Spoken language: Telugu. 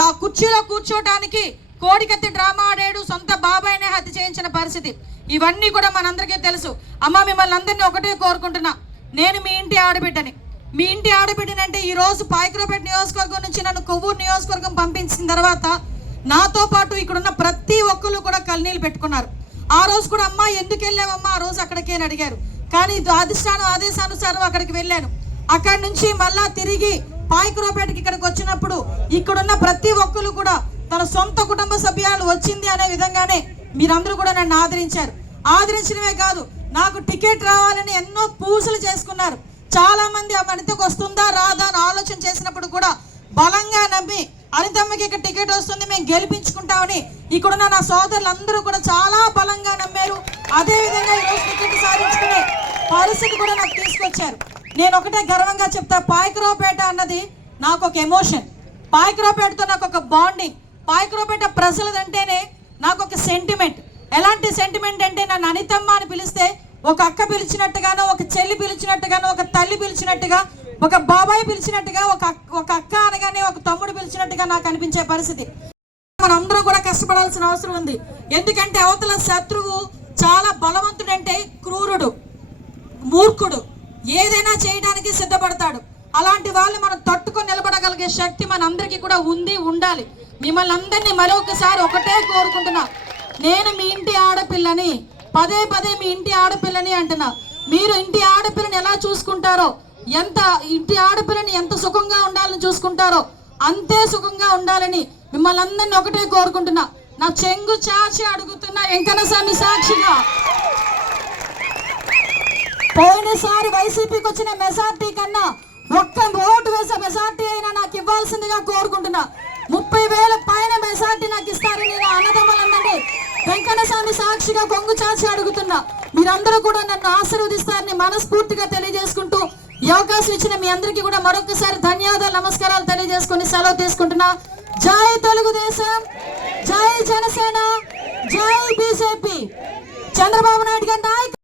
ఆ కుర్చీలో కూర్చోటానికి కోడికత్తి డ్రామా ఆడాడు సొంత బాబాయినే హత్య చేయించిన పరిస్థితి. ఇవన్నీ కూడా మనందరికీ తెలుసు. అమ్మ మిమ్మల్ని అందరినీ ఒకటే కోరుకుంటున్నా. నేను మీ ఇంటి ఆడబిడ్డని. మీ ఇంటి ఆడబిడ్డనంటే ఈరోజు రోజు పాయకురపేట నియోజకవర్గం నుంచి నన్ను కొవ్వూరు నియోజకవర్గం పంపించిన తర్వాత నాతో పాటు ఇక్కడున్న ప్రతి ఒక్కరు కూడా కన్నీళ్ళు పెట్టుకున్నారు. ఆ రోజు కూడా అమ్మ ఎందుకు వెళ్ళావమ్మా? ఆ రోజు అక్కడికే అని అడిగారు. కానీ అధిష్టానం ఆదేశానుసారం అక్కడికి వెళ్ళాను. అక్కడి నుంచి మళ్ళా తిరిగి పాయకురాపేటకి ఇక్కడికి వచ్చినప్పుడు ఇక్కడున్న ప్రతి ఒక్కరు కూడా తన సొంత కుటుంబ సభ్యులు వచ్చింది అనే విధంగానే మీరందరూ కూడా నన్ను ఆదరించారు. ఆదరించడమే కాదు నాకు టికెట్ రావాలని ఎన్నో పూసలు చేసుకున్నారు. చాలా మంది ఆ అనితకు వస్తుందా రాదా అని ఆలోచన చేసినప్పుడు కూడా బలంగా నమ్మి అనితమ్మకి ఇక్కడ టికెట్ వస్తుంది మేము గెలిపించుకుంటామని ఇక్కడున్న నా సోదరులందరూ కూడా చాలా బలంగా నమ్మారు. అదే విధంగా ఈరోజు టికెట్ సాధించుకునే పరిస్థితి కూడా నాకు తీసుకొచ్చారు. నేను ఒకటే గర్వంగా చెప్తా. పాయకరావుపేట అన్నది నాకు ఒక ఎమోషన్ పాయకరావుపేటతో నాకు ఒక బాండింగ్ పాయకరావుపేట ప్రజలదంటేనే నాకు ఒక సెంటిమెంట్ ఎలాంటి సెంటిమెంట్ అంటే నన్ను అనితమ్మ అని పిలిస్తే ఒక అక్క పిలిచినట్టుగానో ఒక చెల్లి పిలిచినట్టుగానో ఒక తల్లి పిలిచినట్టుగా ఒక బాబాయ్ పిలిచినట్టుగా ఒక ఒక అక్క అనగానే ఒక తమ్ముడు పిలిచినట్టుగా నాకు అనిపించే పరిస్థితి. మనందరూ కూడా కష్టపడాల్సిన అవసరం ఉంది. ఎందుకంటే అవతల శత్రువు చాలా బలవంతుడంటే క్రూరుడు మూర్ఖుడు. ఏదైనా చేయడానికి సిద్ధపడతాడు. అలాంటి వాళ్ళు మనం తట్టుకొని నిలబడగలిగే శక్తి మనందరికీ కూడా ఉంది ఉండాలి. మిమ్మల్ని అందరినీ మరొకసారి ఒకటే కోరుకుంటున్నా. నేను మీ ఇంటి ఆడపిల్లని పదే పదే మీ ఇంటి ఆడపిల్లని అంటున్నా. మీరు ఇంటి ఆడపిల్లని ఎలా చూసుకుంటారో ఎంత ఇంటి ఆడపిల్లని ఎంత సుఖంగా ఉండాలని చూసుకుంటారో అంతే సుఖంగా ఉండాలని మిమ్మల్ని అందరినీ ఒకటే కోరుకుంటున్నా. నా చెంగు చాచి అడుగుతున్నా వెంకన్నస్వామి సాక్షిగా. పోయినసారి వైసీపీకి వచ్చిన మెజార్టీ కన్నా ఒక్క ఓటు వేసే మెజార్టీ అయినా నాకు ఇవ్వాల్సిందిగా కోరుకుంటున్నా. ముప్పై వేల పైన మెజార్టీ నాకు ఇస్తారని నేను అన్నదమ్ములందరినీ వెంకటస్వామి సాక్షిగా కొంగు చాచి అడుగుతున్నా. మీరందరూ కూడా నన్ను ఆశీర్వదిస్తారని మనస్ఫూర్తిగా తెలియజేసుకుంటూ ఈ అవకాశం ఇచ్చిన మీ అందరికీ కూడా మరొకసారి ధన్యవాదాలు నమస్కారాలు తెలియజేసుకుని సెలవు తీసుకుంటున్నా. జై తెలుగుదేశం జై జనసేన జై బీజేపీ. చంద్రబాబు నాయుడు గారి నాయక